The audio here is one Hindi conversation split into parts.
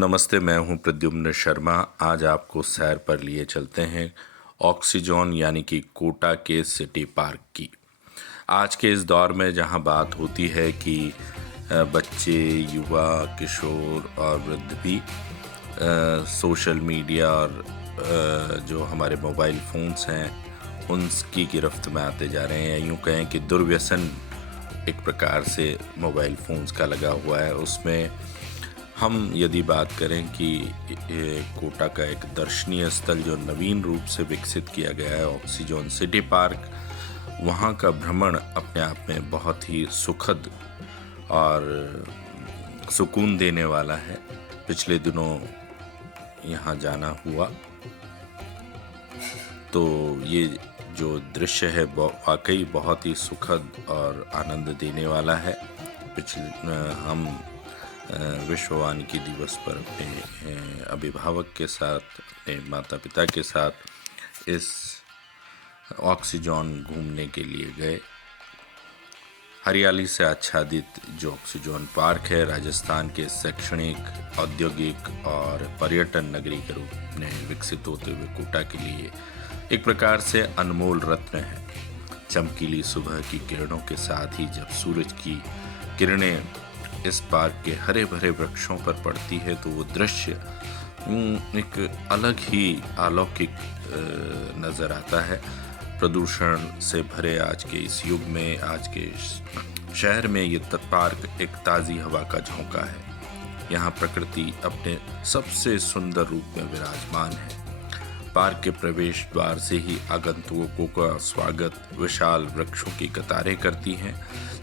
नमस्ते, मैं हूं प्रद्युम्न शर्मा। आज आपको सैर पर लिए चलते हैं ऑक्सीजोन यानी कि कोटा के सिटी पार्क की। आज के इस दौर में जहां बात होती है कि बच्चे, युवा, किशोर और वृद्ध भी सोशल मीडिया और जो हमारे मोबाइल फ़ोन्स हैं उनकी गिरफ्त में आते जा रहे हैं। यूँ कहें कि दुर्व्यसन एक प्रकार से मोबाइल फ़ोन्स का लगा हुआ है। उसमें हम यदि बात करें कि कोटा का एक दर्शनीय स्थल जो नवीन रूप से विकसित किया गया है ऑक्सीजोन सिटी पार्क, वहाँ का भ्रमण अपने आप में बहुत ही सुखद और सुकून देने वाला है। पिछले दिनों यहाँ जाना हुआ तो ये जो दृश्य है वाकई बहुत ही सुखद और आनंद देने वाला है। हम विश्व वानिकी दिवस पर अपने अभिभावक के साथ, अपने माता पिता के साथ इस ऑक्सीजोन घूमने के लिए गए। हरियाली से आच्छादित जो ऑक्सीजोन पार्क है राजस्थान के शैक्षणिक, औद्योगिक और पर्यटन नगरी के रूप में विकसित होते हुए कोटा के लिए एक प्रकार से अनमोल रत्न है। चमकीली सुबह की किरणों के साथ ही जब सूरज की किरणें इस पार्क के हरे भरे वृक्षों पर पड़ती है तो वो दृश्य एक अलग ही अलौकिक नज़र आता है। प्रदूषण से भरे आज के इस युग में, आज के शहर में ये पार्क एक ताज़ी हवा का झोंका है। यहाँ प्रकृति अपने सबसे सुंदर रूप में विराजमान है। पार्क के प्रवेश द्वार से ही आगंतुकों का स्वागत विशाल वृक्षों की कतारें करती हैं,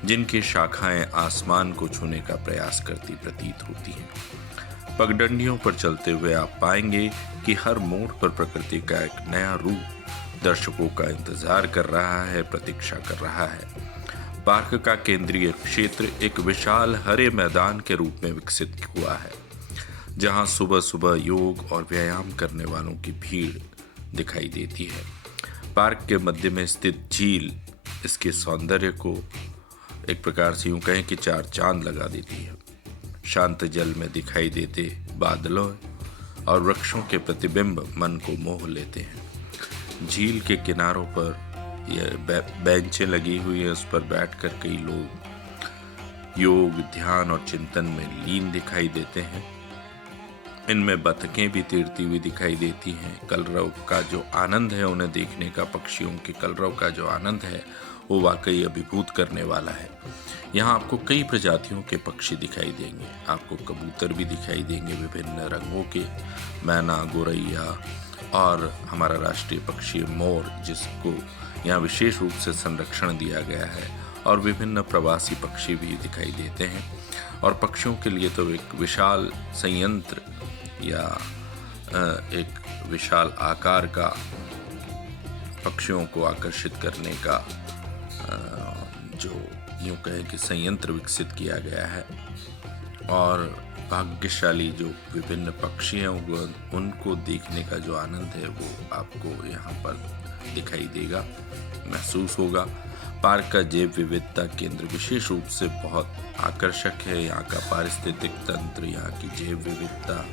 जिनकी शाखाएं आसमान को छूने का प्रयास करती प्रतीत होती हैं। पगडंडियों पर चलते हुए आप पाएंगे कि हर मोड़ पर प्रकृति का एक नया रूप दर्शकों का इंतजार कर रहा है, प्रतीक्षा कर रहा है। पार्क का केंद्रीय क्षेत्र एक विशाल हरे मैदान के रूप में विकसित हुआ है, जहां सुबह सुबह योग और व्यायाम करने वालों की भीड़ दिखाई देती है। पार्क के मध्य में स्थित झील इसके सौंदर्य को एक प्रकार से यूं कहें कि चार चांद लगा देती है। शांत जल में दिखाई देते बादलों और वृक्षों के प्रतिबिंब मन को मोह लेते हैं। झील के किनारों पर यह बेंचें लगी हुई है, उस पर बैठकर कई लोग योग, ध्यान और चिंतन में लीन दिखाई देते हैं। इनमें बतखें भी तैरती हुई दिखाई देती हैं। कलरव का जो आनंद है उन्हें देखने का, पक्षियों के कलरव का जो आनंद है वो वाकई अभिभूत करने वाला है। यहाँ आपको कई प्रजातियों के पक्षी दिखाई देंगे। आपको कबूतर भी दिखाई देंगे विभिन्न रंगों के, मैना, गोरैया और हमारा राष्ट्रीय पक्षी मोर, जिसको यहाँ विशेष रूप से संरक्षण दिया गया है, और विभिन्न प्रवासी पक्षी भी दिखाई देते हैं। और पक्षियों के लिए तो एक विशाल संयंत्र या एक विशाल आकार का पक्षियों को आकर्षित करने का जो यूँ कहें कि संयंत्र विकसित किया गया है। और भाग्यशाली जो विभिन्न पक्षी हैं उनको देखने का जो आनंद है वो आपको यहाँ पर दिखाई देगा, महसूस होगा। पार्क का जैव विविधता केंद्र विशेष रूप से बहुत आकर्षक है। यहाँ का पारिस्थितिक तंत्र, यहाँ की जैव विविधता,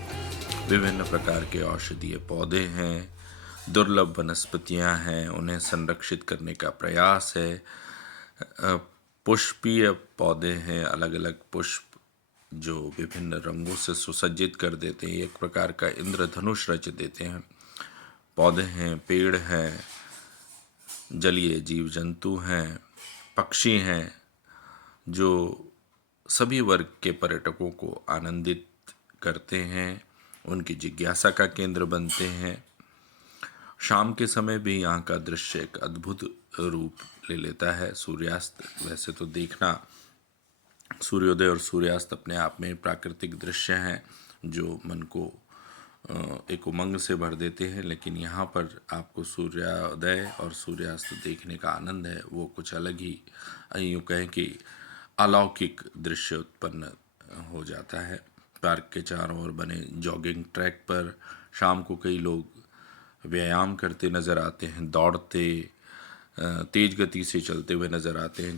विभिन्न प्रकार के औषधीय पौधे हैं, दुर्लभ वनस्पतियाँ हैं, उन्हें संरक्षित करने का प्रयास है। पुष्पीय पौधे हैं, अलग अलग पुष्प जो विभिन्न रंगों से सुसज्जित कर देते हैं, एक प्रकार का इंद्रधनुष रच देते हैं। पौधे हैं, पेड़ हैं, जलीय जीव जंतु हैं, पक्षी हैं, जो सभी वर्ग के पर्यटकों को आनंदित करते हैं, उनकी जिज्ञासा का केंद्र बनते हैं। शाम के समय भी यहाँ का दृश्य एक अद्भुत रूप ले लेता है। सूर्यास्त, वैसे तो देखना सूर्योदय और सूर्यास्त अपने आप में प्राकृतिक दृश्य हैं जो मन को एक उमंग से भर देते हैं, लेकिन यहाँ पर आपको सूर्योदय और सूर्यास्त देखने का आनंद है वो कुछ अलग ही, यूँ कहें कि अलौकिक दृश्य उत्पन्न हो जाता है। पार्क के चारों ओर बने जॉगिंग ट्रैक पर शाम को कई लोग व्यायाम करते नज़र आते हैं, दौड़ते, तेज गति से चलते हुए नज़र आते हैं।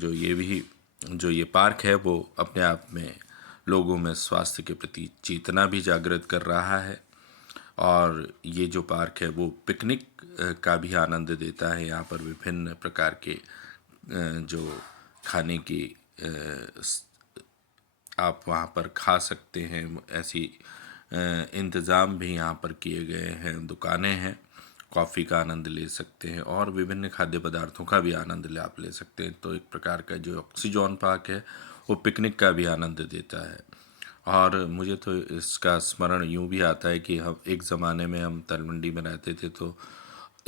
जो ये पार्क है वो अपने आप में लोगों में स्वास्थ्य के प्रति चेतना भी जागृत कर रहा है। और ये जो पार्क है वो पिकनिक का भी आनंद देता है। यहाँ पर विभिन्न प्रकार के जो खाने की आप वहाँ पर खा सकते हैं, ऐसी इंतज़ाम भी यहाँ पर किए गए हैं। दुकानें हैं, कॉफ़ी का आनंद ले सकते हैं और विभिन्न खाद्य पदार्थों का भी आनंद आप ले सकते हैं। तो एक प्रकार का जो ऑक्सीजन पार्क है वो पिकनिक का भी आनंद देता है। और मुझे तो इसका स्मरण यूँ भी आता है कि हम एक ज़माने में हम तलवंडी में रहते थे तो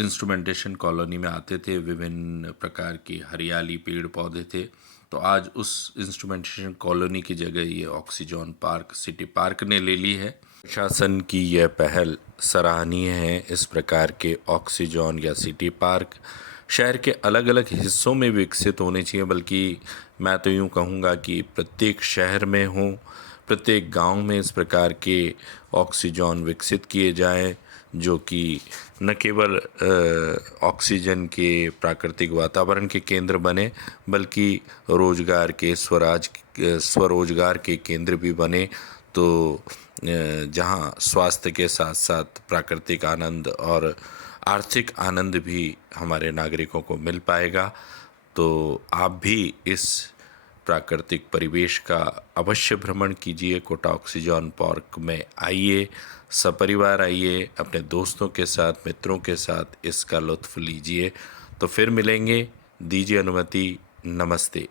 इंस्ट्रूमेंटेशन कॉलोनी में आते थे, विभिन्न प्रकार की हरियाली पेड़ पौधे थे। तो आज उस इंस्ट्रूमेंटेशन कॉलोनी की जगह ये ऑक्सीजन पार्क सिटी पार्क ने ले ली है। प्रशासन की यह पहल सराहनीय है। इस प्रकार के ऑक्सीजन या सिटी पार्क शहर के अलग अलग हिस्सों में विकसित होने चाहिए, बल्कि मैं तो यूँ कहूँगा कि प्रत्येक शहर में हो, प्रत्येक गांव में इस प्रकार के ऑक्सीजन विकसित किए जाएं, जो कि न केवल ऑक्सीजन के प्राकृतिक वातावरण के केंद्र बने, बल्कि रोजगार के स्वरोजगार के केंद्र भी बने। तो जहां स्वास्थ्य के साथ साथ प्राकृतिक आनंद और आर्थिक आनंद भी हमारे नागरिकों को मिल पाएगा। तो आप भी इस प्राकृतिक परिवेश का अवश्य भ्रमण कीजिए। कोटा ऑक्सीजन पार्क में आइए, सपरिवार आइए, अपने दोस्तों के साथ, मित्रों के साथ इसका लुत्फ़ लीजिए। तो फिर मिलेंगे, दीजिए अनुमति, नमस्ते।